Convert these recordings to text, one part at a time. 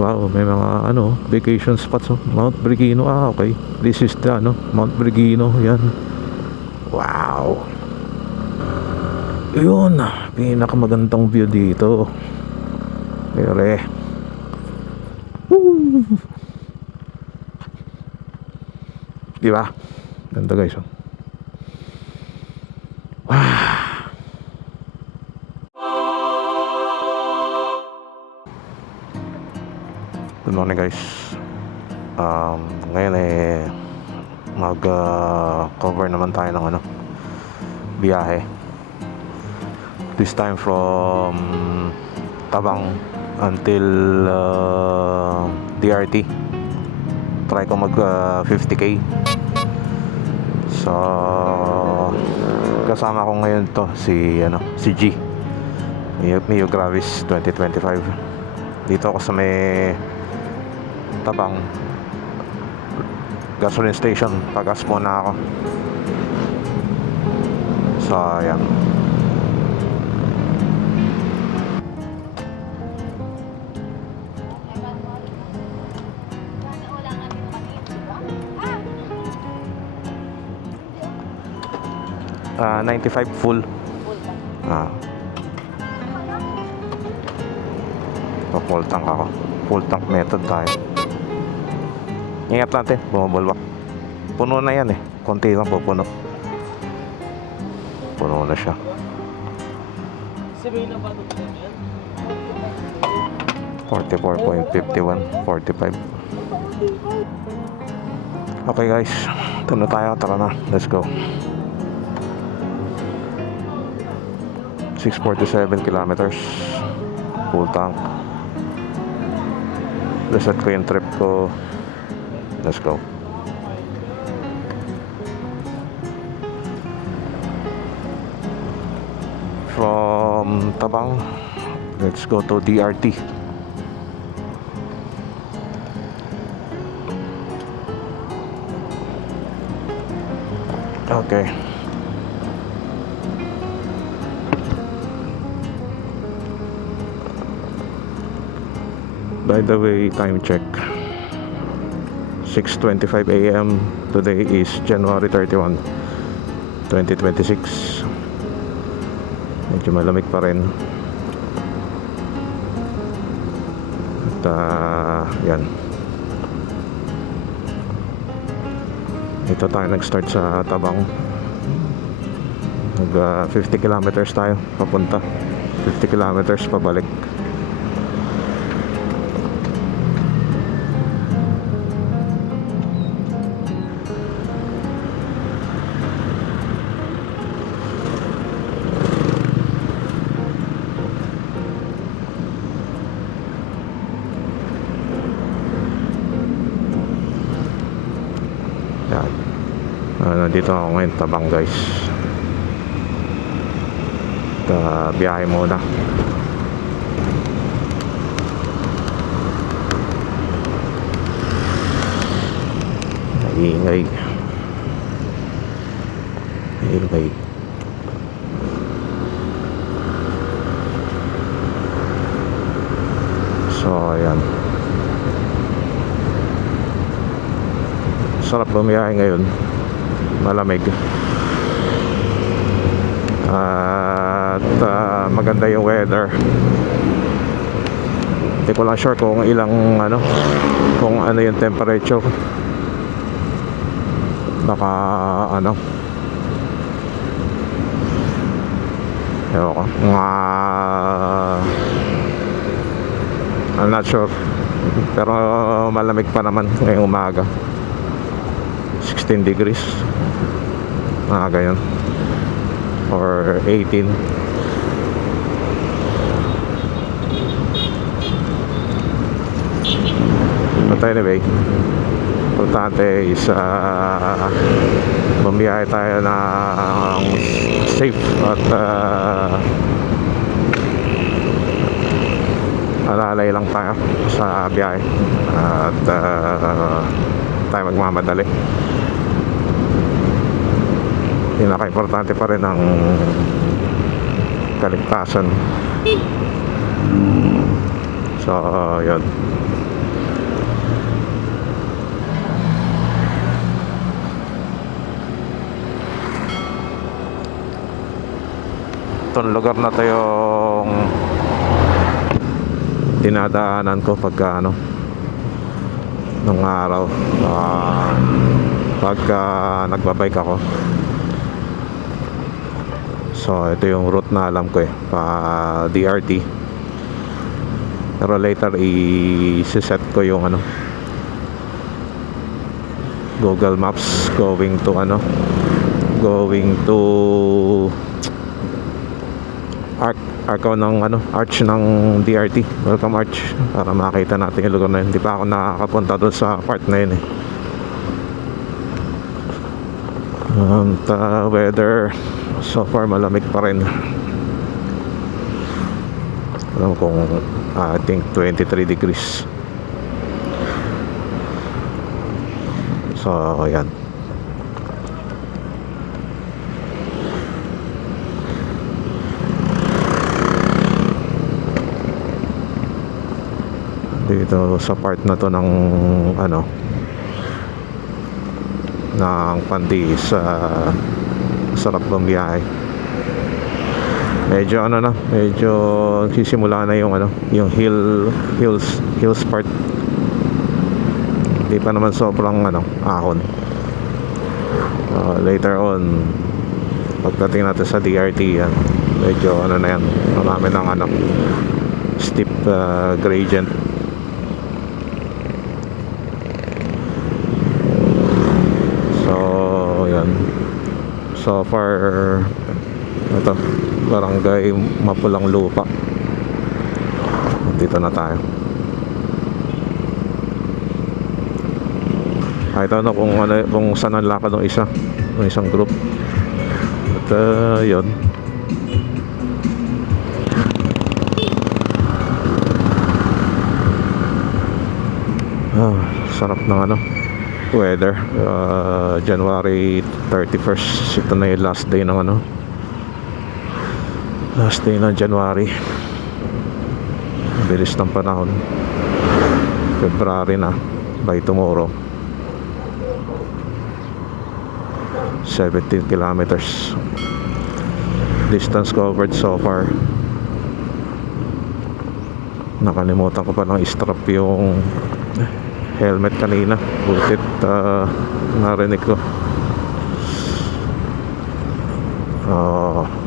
Wow, may mga ano, vacation spots. Mount Brigino, okay. This is the Mount Brigino, yan. Wow. Yun, pinakamagandang view dito. Pere. Woo! Diba? Ganda guys, oh. Good morning guys. Ngayon mag cover naman tayo ng biyahe. This time from Tabang until DRT. Try ko mag 50k. So kasama ko ngayon to si G Mio Gravis 2025. Dito ako sa may Tabang gasoline station. Pagas muna ako. So ayan. Ah, 95 full. Full tank ako. Full tank method tayo. Ingat natin, bumabulwak. Puno na yan konti lang pupuno. Puno na siya. 44.51, 45. Okay guys, ito na tayo. Tara na, let's go. 647 kilometers. Full tank. Reset ko yung trip ko. Let's go. From Tabang, let's go to DRT. Okay. By the way, time check. 6:25 AM. Today is January 31, 2026. Medyo malamig pa rin. At yan. Ito tayo nag-start sa Tabang. 50 kilometers tayo papunta. 50 kilometers pabalik. Nandito ako ngayon Tabang guys. Biyahe muna. Ingay. So ayan, sarap bumiyahe ngayon. Malamig at maganda yung weather. Hindi ko lang sure kung ilang kung ano yung temperature. Baka ewan ko, I'm not sure, pero malamig pa naman ngayong umaga. 16 degrees ganyan, or 18. But anyway, importante is bumiyahe tayo ng safe at alalay lang tayo sa biyahe at tayo magmamadali. Pinaka-importante pa rin ang kaligtasan. So yun. Itong lugar na to yung dinadaanan ko pagka ano ng araw, pagka nagbabike ako. So ito yung route na alam ko pa DRT. Pero later i-set ko yung ano Google Maps going to arco ng arch ng DRT, welcome arch, para makita natin yung lugar na yun. Hindi pa ako nakakapunta doon sa part na yun weather so far malamig pa rin. Alam kung I think 23 degrees. So ayan, dito sa part na to ng ng Pandis, sarap bumiyahe. Medyo medyo sisimula na yung yung hills part. Hindi pa naman sobrang ahon. Later on pagdating natin sa DRT, yan medyo na yan, marami ng steep gradient. So yan, so far ito barangay Mapulang Lupa, dito na tayo. I don't know kung saan ang lakad ng isang group. At yun, sarap ng weather. January 31st, ito na yung last day ng last day ng January. Bilis ng panahon. February na by tomorrow. 17 kilometers distance covered so far. Nakalimutan ko palang i-strap yung helmet kanina. Butit narinig ko.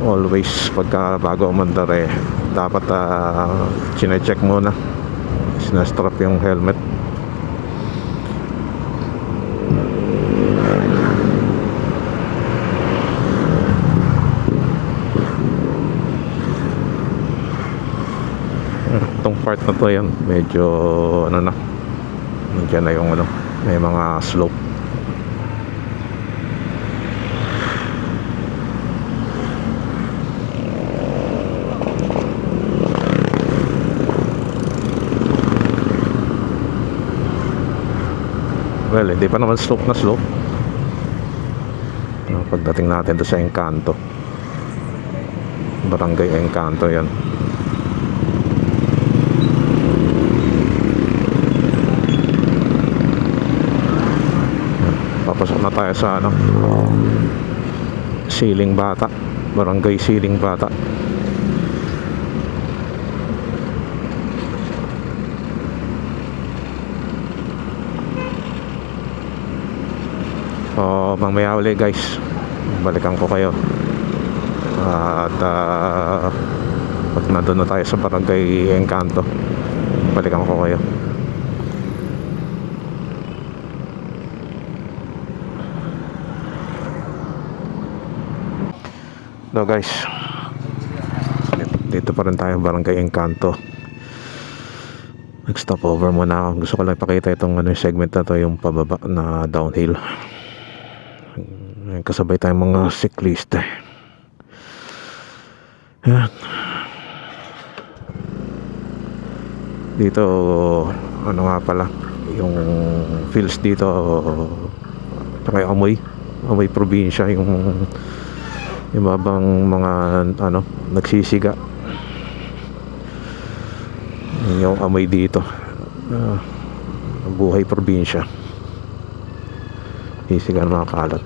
Always pagka bago umandar dapat chine-check muna, sinastrap yung helmet. Itong part na to, yan medyo nandiyan na yung may mga slope. Well, hindi pa naman slope na slope. Pagdating natin doon sa Encanto, Barangay Encanto, yan. Papasok na tayo sa Siling Bata, Barangay Siling Bata. Mamaya ulit guys, balikan ko kayo. At pag nandun na tayo sa Barangay Encanto, balikan ko kayo. No guys, dito pa rin tayo, Barangay Encanto. Nag-stop over muna ako. Gusto ko lang ipakita itong segment na to, yung pababa na downhill. Kasabay tayong mga cyclist. Yan. Dito nga pala yung feels dito, kaya amoy probinsya, yung babang mga nagsisiga, yung amoy dito, buhay probinsya, sisiga ng mga kalat.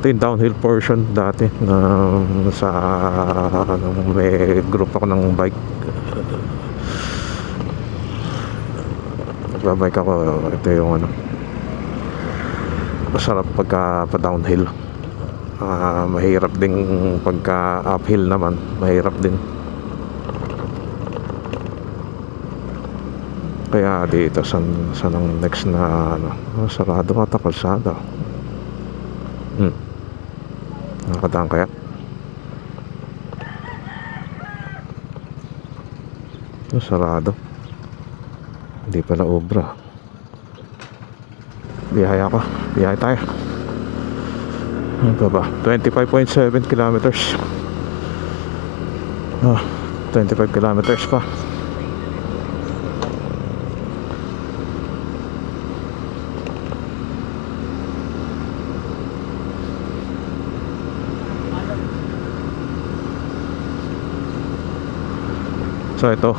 Ito yung downhill portion dati na sa nung may group ako ng bike. Nagbabike ako. Ito yung ano, masarap pagka pa downhill. Mahirap din pagka uphill naman, mahirap din. Kaya dito sa ang next na ano, sarado ata kalsada. Nakadaan kaya? Sarado. Hindi pala obra. Biyahe ako. Biyahe tayo. Ano ba? 25.7 kilometers. 25 kilometers pa. So ito,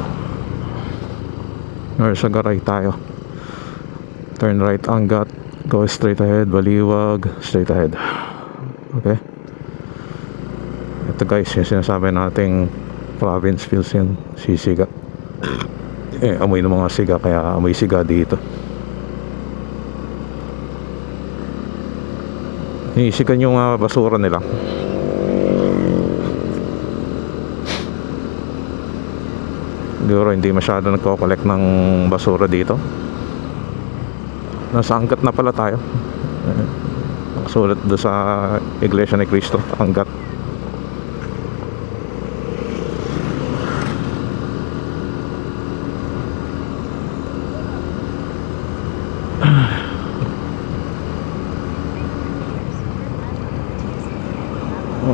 Norsagaray tayo. Turn right Angat, go straight ahead, Baliwag, straight ahead. Okay. Ito guys, yung sinasabi nating province feels yan, sisiga. Amoy ng mga siga, kaya amoy siga dito. Hinisigan yung basura nila. Siguro hindi masyado nagko-collect ng basura dito. Nasa Angat na pala tayo. Nakasulat doon sa Iglesia ni Cristo, Angat.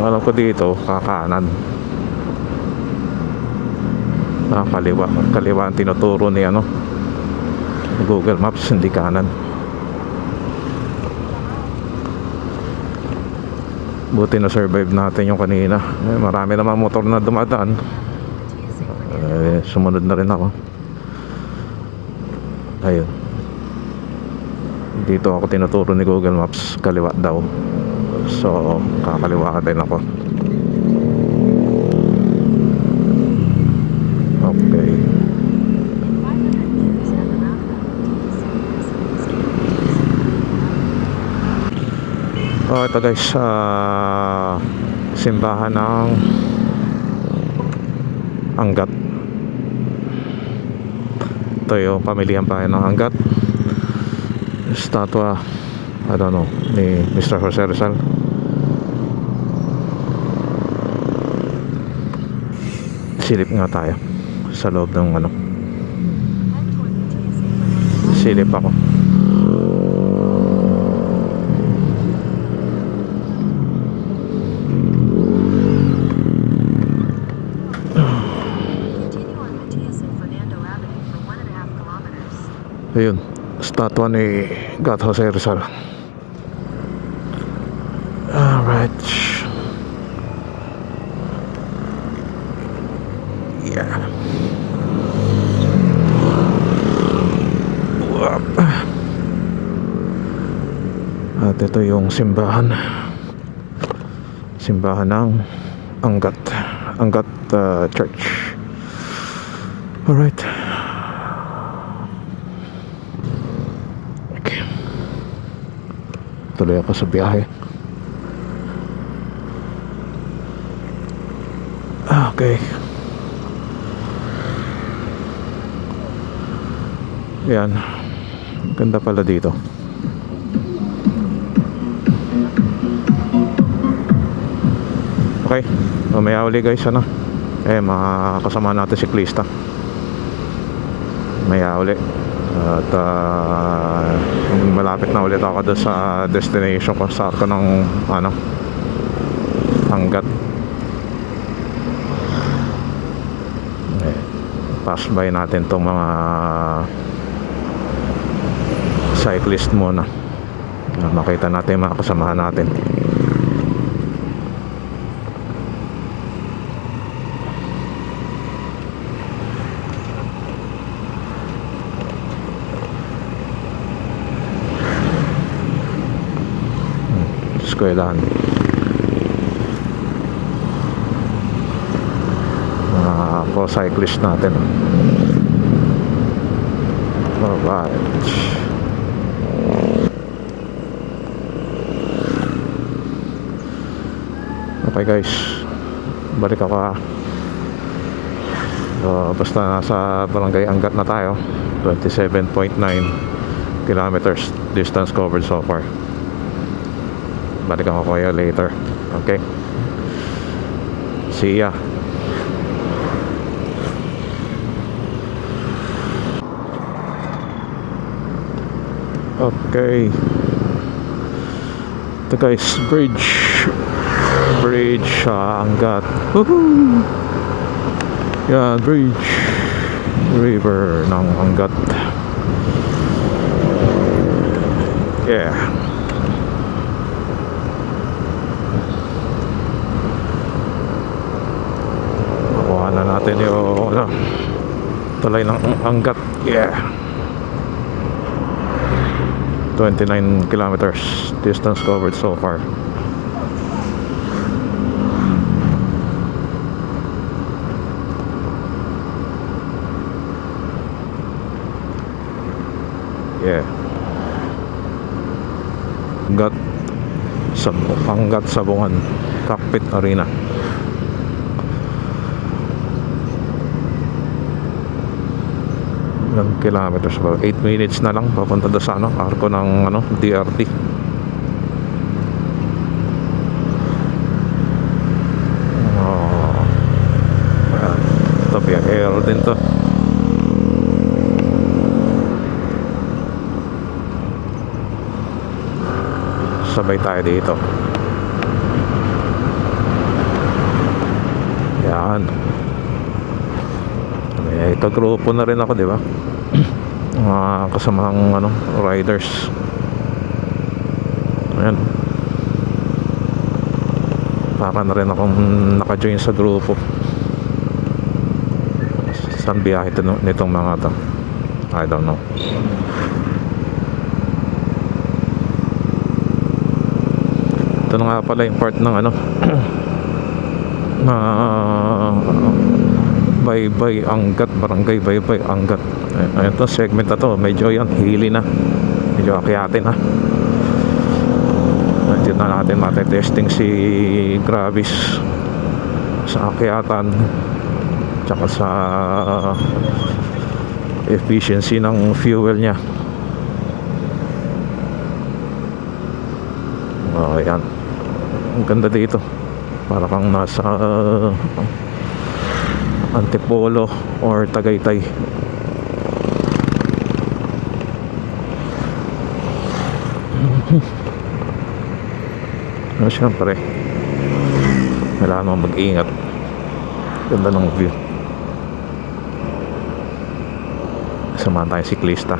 Alam ko dito, kakanan. Kaliwa ang tinuturo ni ano, Google Maps, hindi kanan. Buti na survive natin yung kanina. Marami naman motor na dumadaan. Sumunod na rin ako. Ayun, dito ako tinuturo ni Google Maps, kaliwa daw. So kakaliwa ka din ako. Okay. Ito guys, simbahan ng Angat. Ito yung pamilihan bayan ng Angat. Statwa, I don't know, ni Mr. Jose Rizal. Silip nga tayo sa loob ng ano. Silip ako. Ayun, statwa ni God Jose Rizal. Alright. Yeah. At ito yung simbahan. Simbahan ng Angat Church. Alright. Okay. Tuloy ako sa biyahe. Okay. Yan. Ganda pala dito. Okay. Mamaya uli guys, ano? Mga kasama natin siklista. Mamaya uli. At malapit na ulit ako doon sa destination ko, sa arko ng ano, Angat. Pass by natin tong mga cyclist muna. Makita natin mga kasamahan natin. eskwelahan. Mga pro-cyclist natin. Alright. Okay guys, balik ako ha. Basta nasa barangay Angat na tayo. 27.9 kilometers distance covered so far. Balikan ko kayo later. Okay, see ya. Okay, ito guys, bridge Angat. Woohoo! Yan, bridge river ng Angat. Yeah. Nakuha na natin yung tulay ng Angat. Yeah, 29 kilometers distance covered so far. Yeah. Angat Sabungan Cockpit Arena. Ilang kilometers ba? 8 minutes na lang papunta doon sa arko ng DRT. Ito via air din to. Sabay tayo dito. Yan. Kagrupo na rin ako, di ba? Mga kasamang riders. Ayan. Para na rin akong naka-join sa grupo. Saan biyahe nitong mga to? I don't know. Ito na nga pala yung part ng Baybay Angat, barangay Baybay Angat. Ito segment na to, medyo yan hili na, medyo akyatin na. Medyo na natin matetesting si Gravis sa akyatan tsaka sa efficiency ng fuel nya. Ayan, ang ganda dito, para kang nasa Antipolo or Tagaytay. Siyempre kailangan mo mag-ingat. Ganda ng view. Samahan tayo siklista.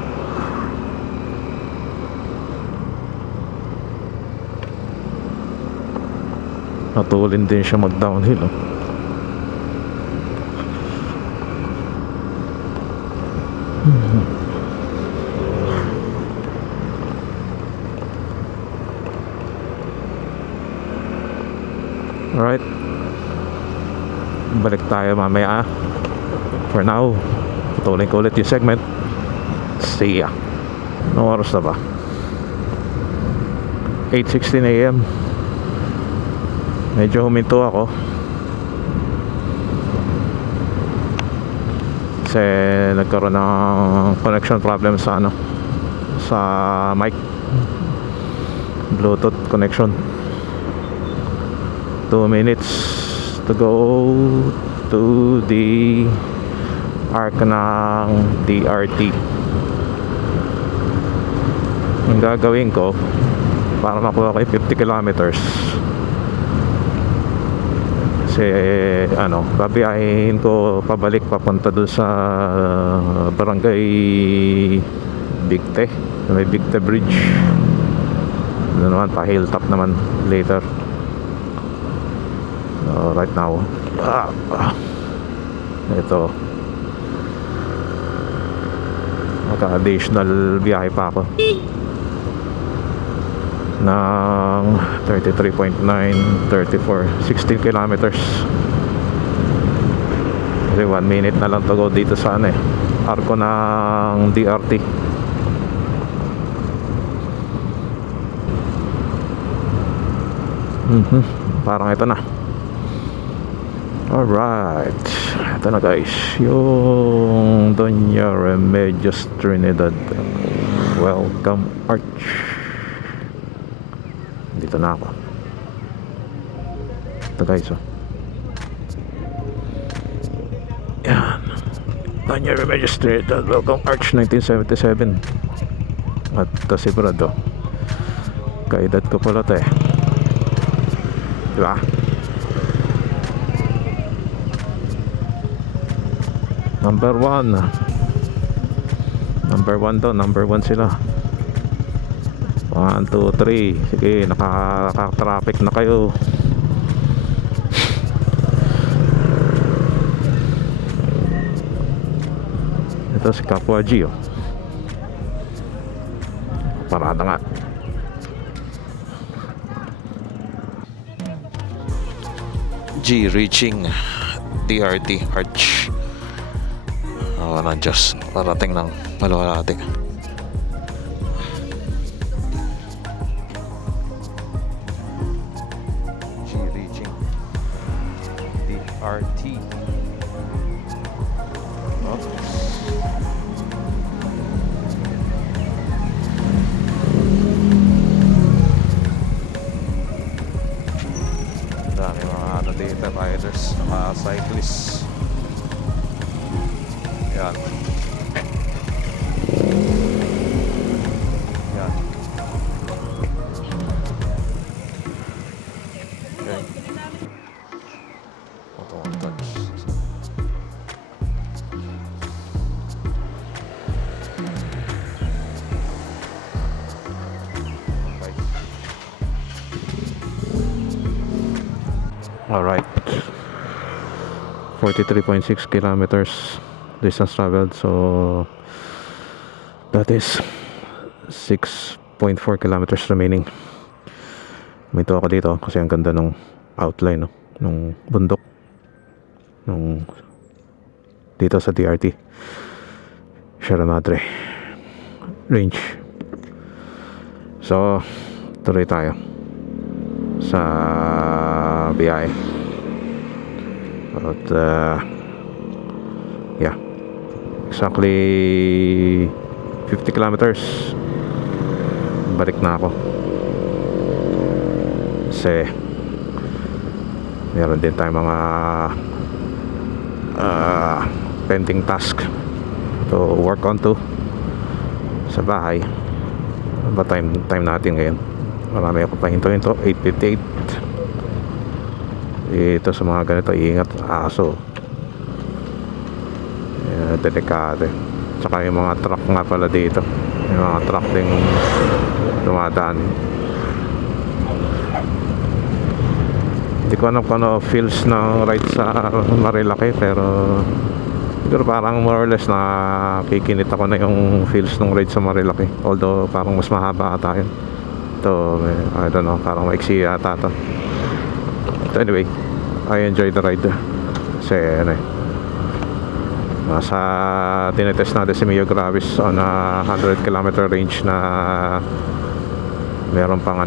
Natulin din siya mag-downhill. Alright, balik tayo mamaya. For now, patuloy ko ulit yung segment. See ya. Anong oras na ba? 8:16 AM. Medyo huminto ako kasi nagkaroon ng connection problem sa sa mic, Bluetooth connection. 2 minutes to go to the arc ng DRT. Ang gagawin ko para makuha ko 50 kilometers, kasi babiyahin ko pabalik papunta dun sa barangay Bigte, may Bigte Bridge. Doon naman pa hilltop naman later. Right now ito, maka-additional biyahe pa ako. ng 33.9, 34, 16 kilometers. Kasi 1 minute na lang to go dito sa ano arko ng DRT. Parang ito na. Alright, ito na guys, yung Doña Remedios Trinidad Welcome Arch. Dito na ako. Ito guys, yan, Doña Remedios Trinidad Welcome Arch 1977. At sigurado kaedad ko pala ito diba? Number 1 to, number 1 sila. 1, 2, 3. Sige, nakaka-traffic na kayo. Ito si Kapwa G, parada nga. G reaching DRT Arch. Ng Diyos, parating ng malawalati. G reaching DRT. Dami mga dito riders, mga cyclists. Yan. Yan. Okay. Auto on touch. Okay. Alright. 43.6 kilometers distance traveled, so that is 6.4 kilometers remaining. Minto ako dito kasi ang ganda ng outline nung bundok nung dito sa DRT Sierra Madre range. So tuloy tayo sa biyahe at yeah, exactly 50 kilometers balik na ako kasi meron din tayong mga pending task to work on to sa bahay. Ba time natin ngayon, marami ako pahintuin to. 8:58 ito sa mga ganito, ingat aso. Delikado. Tsaka yung mga truck nga pala dito, yung mga truck ding dumadaan. Hindi ko alam kung ano feels ng ride sa Marilaki, pero siguro parang more or less nakikinita ko na yung feels ng ride sa Marilaki, although parang mas mahaba ata yun. Ito, I don't know, parang maiksi ata ito. So anyway, I enjoy the ride kasi ano nasa tinetest natin si Mio Gravis on a 100 km range na meron pang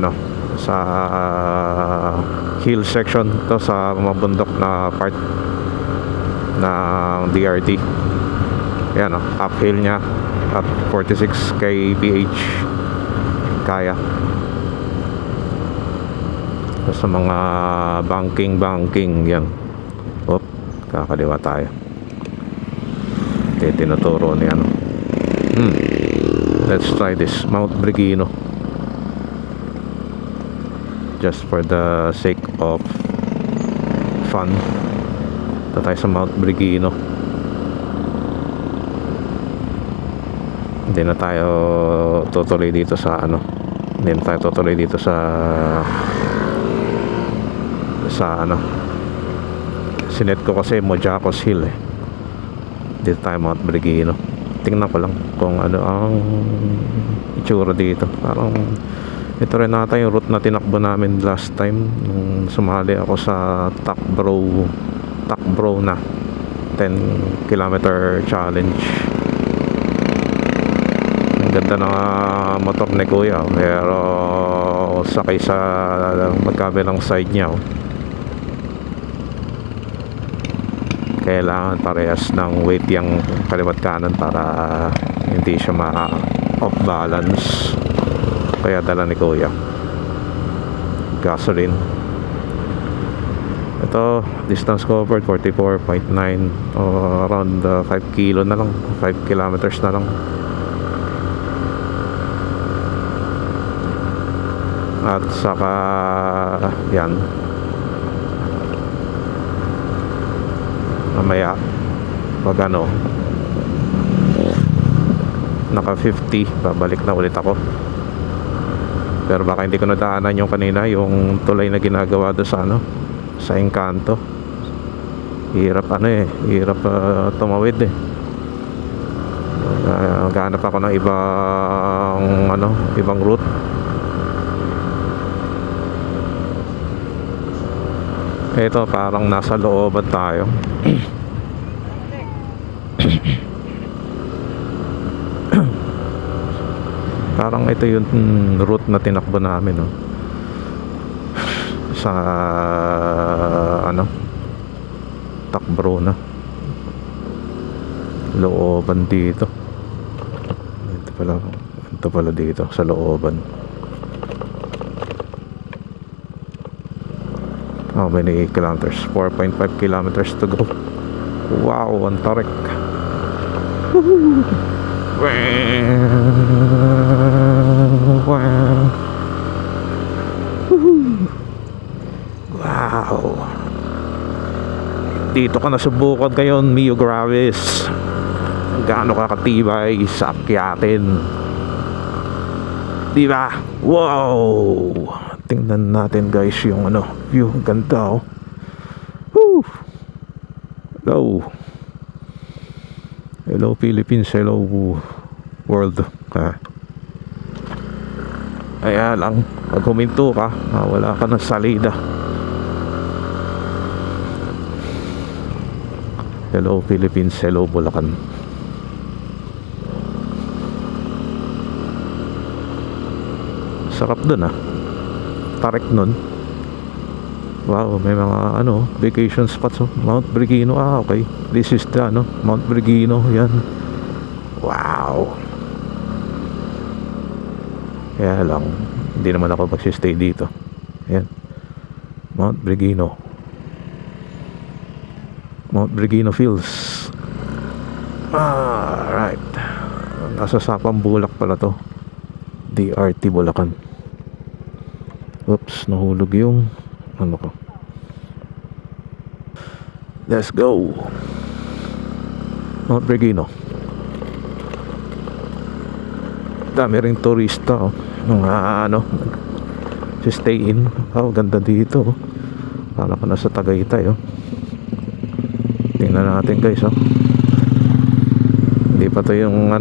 sa hill section to, sa mabundok na part ng DRT. Yan uphill niya at 46 kph kaya. Sa mga banking yan. Kakaliwa tayo. Tinuturo ni let's try this Mount Brigino, just for the sake of fun. Ito tayo sa Mount Brigino. Hindi na tayo tutuloy dito sa hindi na tayo tutuloy dito sa sinet ko kasi Mojacos Hill dito tayo Mount Brigino. Tingnan ko lang kung ano ang itsura dito. Parang Ito rin nata yung route na tinakbo namin last time nung sumali ako sa Takbro na 10 kilometer challenge. Ang ganda ng motor ni Kuya, pero sakay sa magkabilang side niya. Kailangan parehas ng weight yung kaliwat kanan para hindi siya ma-off balance. Kaya dala ni Kuya gasoline. Ito, distance covered 44.9, around 5 kilo na lang, 5 kilometers na lang. At saka yan, mamaya pag naka 50 babalik na ulit ako. Pero baka hindi ko nadaanan yung kanina, yung tulay na ginagawa doon sa Encanto. Hirap hirap tumawid maghanap ako ng ibang route. Ito parang nasa looban tayo. Parang ito yung route na tinakbo namin sa Takbro na looban dito. Ito pala dito sa looban. Many kilometers? 4.5 kilometers to go. Wow, ang tarik. Wow. Dito ka nasubukan ngayon, Mio Gravis. Gaano ka katibay sa akyatin, diba? Wow. Tingnan natin guys yung view. Ganda Woo. Hello Philippines, hello world. Kaya lang pag huminto ka, wala ka ng salida. Hello Philippines, hello Bulacan. Sarap dun tarik nun. Wow, may mga vacation spots Mount Brigino. Okay, this is the Mount Brigino. Yan. Wow. Kaya lang hindi naman ako magsistay dito. Yan, Mount Brigino. Mount Brigino Fields. Alright, nasa Sapang Bulak pala to. DRT Bulacan. Oops, nahulog yung ko. Let's go. Mount Brigino. Dami ring turista mga stay in. Ganda dito Para ka nasa Tagaytay Tingnan natin guys Hindi pa to yung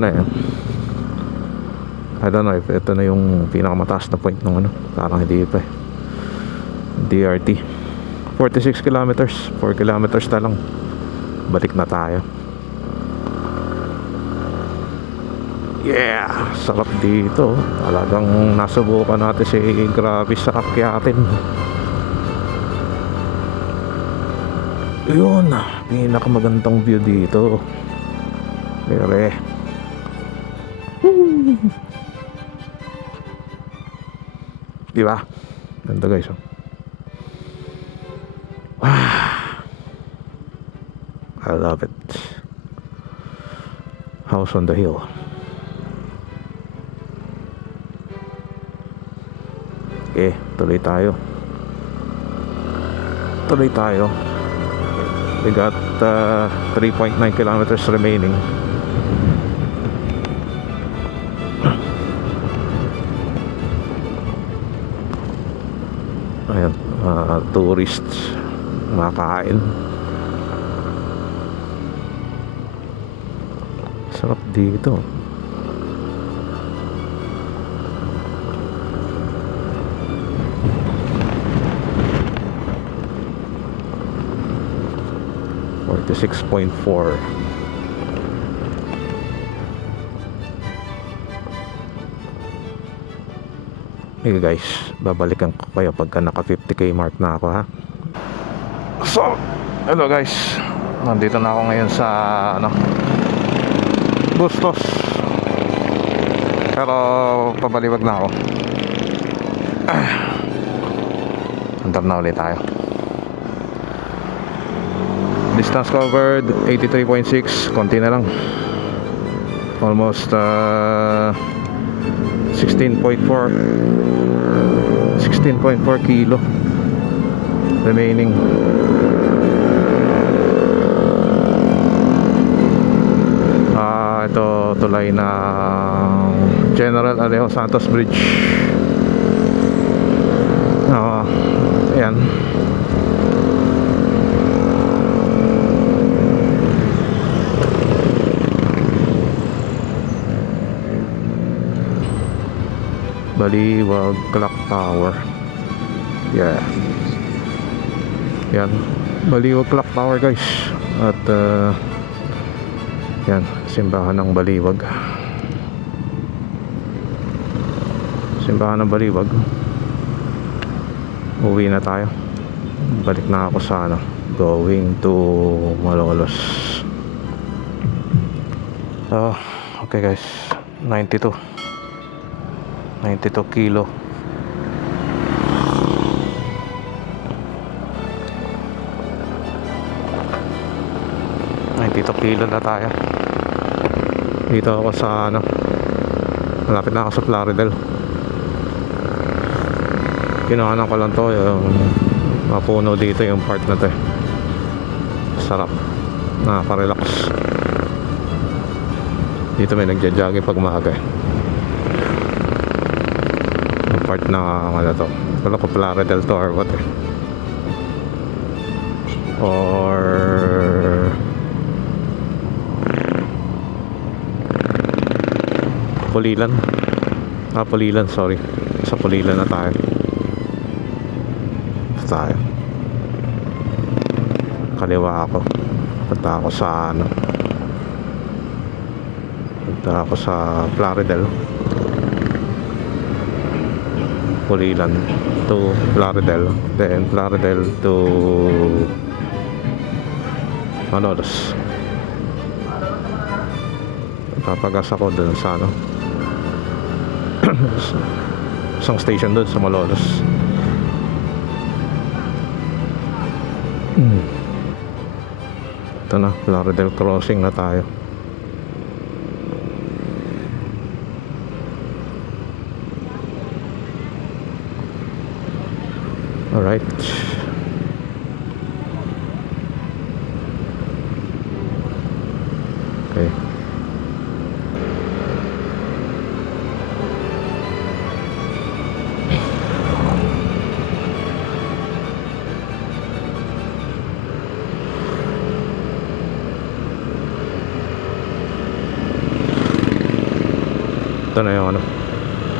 I don't know if ito na yung pinakamataas na point ng parang hindi pa DRT 46 kilometers, 4 kilometers na lang balik na tayo. Yeah, sarap dito. Talagang nasubukan natin si Gravis sa akyatin. Yun, pinakamagandang view dito. Pere diba? Ganda guys I love it. House on the hill. Okay, tuloy tayo. We got 3.9 kilometers remaining. Ayan, tourists kumakain. Sarap dito. 36.4. Okay guys, babalikan ko kayo pagka naka 50k mark na ako ha. So, hello guys, nandito na ako ngayon sa Bustos, pero pabaliwag na ako. Andar na ulit tayo. Distance covered 83.6, konti na lang, almost 16.4 kilo remaining. Ito tulay na General Alejo Santos Bridge. Ayan. Baliwag Clock Tower. Yeah. Yan, Baliwag Clock Tower guys. At yan, simbahan ng Baliwag. Simbahan ng Baliwag. Uwi na tayo. Balik na ako sa going to Malolos. Okay guys, 92 kilo. Dito kilo na tayo. Dito ako sa malapit na ako sa Plaridel. Kinuhanan ko lang to, yung mapuno dito yung part na to. Sarap, nakaka-relax. Dito may nagja-jogging pag maaga yung part na to. Wala ko Plaridel to or what or Pulilan. Pulilan, sorry. Sa Pulilan na tayo. Kaliwa ako. Punta ako sa Plaridel. Pulilan to Plaridel, then Plaridel to Malolos. Papagas ako dun sa isang station doon sa Malolos. Ito na, Plaridel crossing na tayo. Alright. Okay. Ito na yung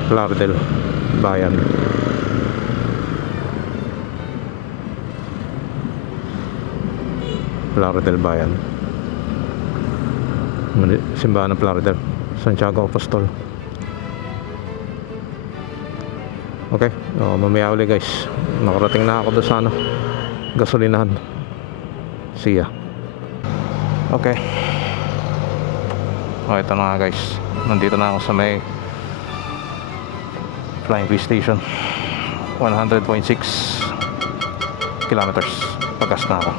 Plaridel Bayan. Plaridel Bayan, simbahan ng Plaridel, Santiago Apostol. Okay, mamaya ulit guys. Nakarating na ako doon sa gasolinahan. See ya. Okay. Ito na nga guys, nandito na ako sa may Flying Fish Station. 100.6 kilometers. Pagas na ako.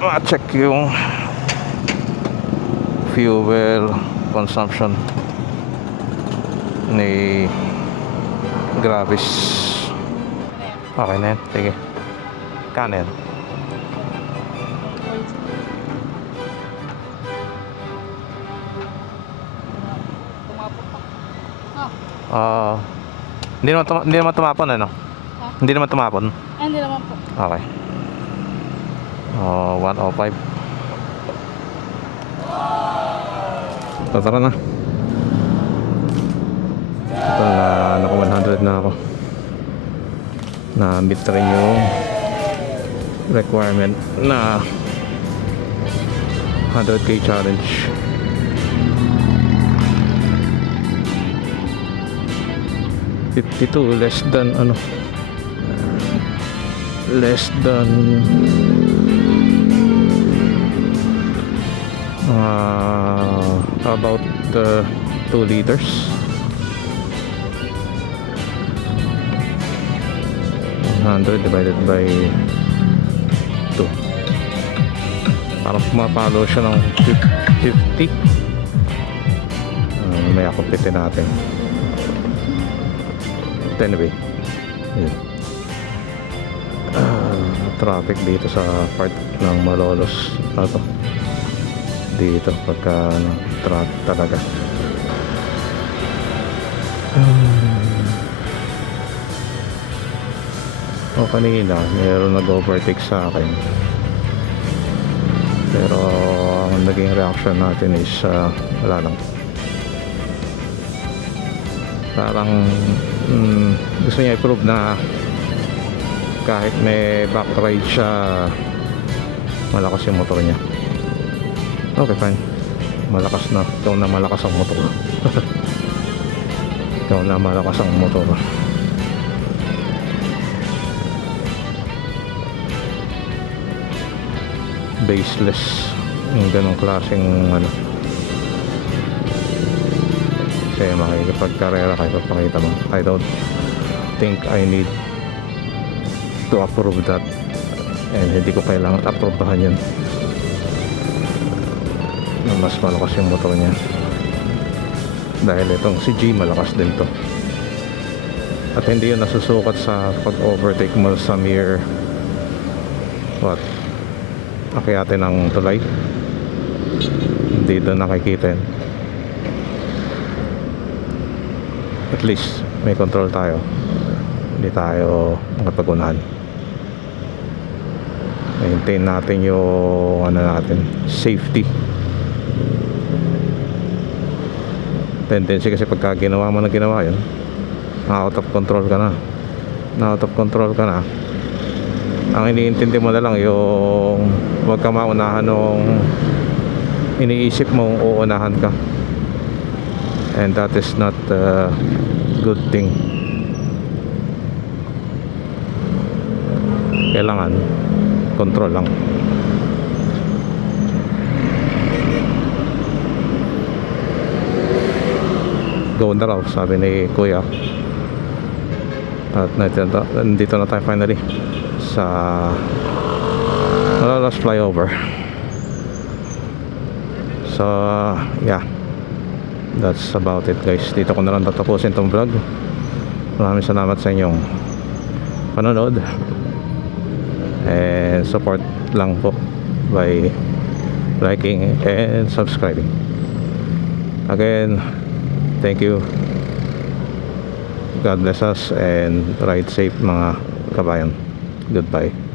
Ma-check yung fuel consumption ni Gravis. Okay na yan, sige. Kanin. Hindi naman tumapon ano? Hindi naman tumapon? Hindi naman po. Okay. 105. Tara na. Ito na, naka 100 na ako. Na-bit rin yung requirement na 100k challenge. $52 less than less than about 2 liters. 100 divided by 2, parang pumapalo siya ng 50. May akupitin natin. Anyway, yun. Traffic dito sa part ng Malolos dito pagka traffic talaga. Kanina mayroon nag-overtake sa akin, pero ang naging reaction natin is wala lang, parang gusto niya i-prove na kahit may backride siya, malakas yung motor niya. Okay, fine, malakas na, ikaw na malakas ang motor. Ikaw na malakas ang motor. Baseless yung ganong klaseng kasi makikipagkarera kayo, papakita mo. I don't think I need to approve that, and hindi ko kailangan aprobahan yun. Mas malakas yung motor niya, dahil itong si G malakas din to, at hindi yun nasusukat sa pag-overtake mo sa mere akyatin ng tulay. Hindi doon nakikita yun. At least may control tayo, hindi tayo makapag-unahan. Maintain natin yung safety. Tendency kasi pagka ginawa mo na ginawa yun, out of control ka na. Ang iniintindi mo na lang yung huwag ka maunahan nung iniisip mong uunahan ka, and that is not a good thing. Kailangan control lang. Go na raw, sabi ni Kuya. At nandito na tayo finally sa Malolos flyover. So yeah, that's about it guys. Dito ko na lang tatapusin tong vlog. Maraming salamat sa inyong panonood, and support lang po by liking and subscribing. Again, thank you. God bless us and ride safe mga kabayan. Goodbye.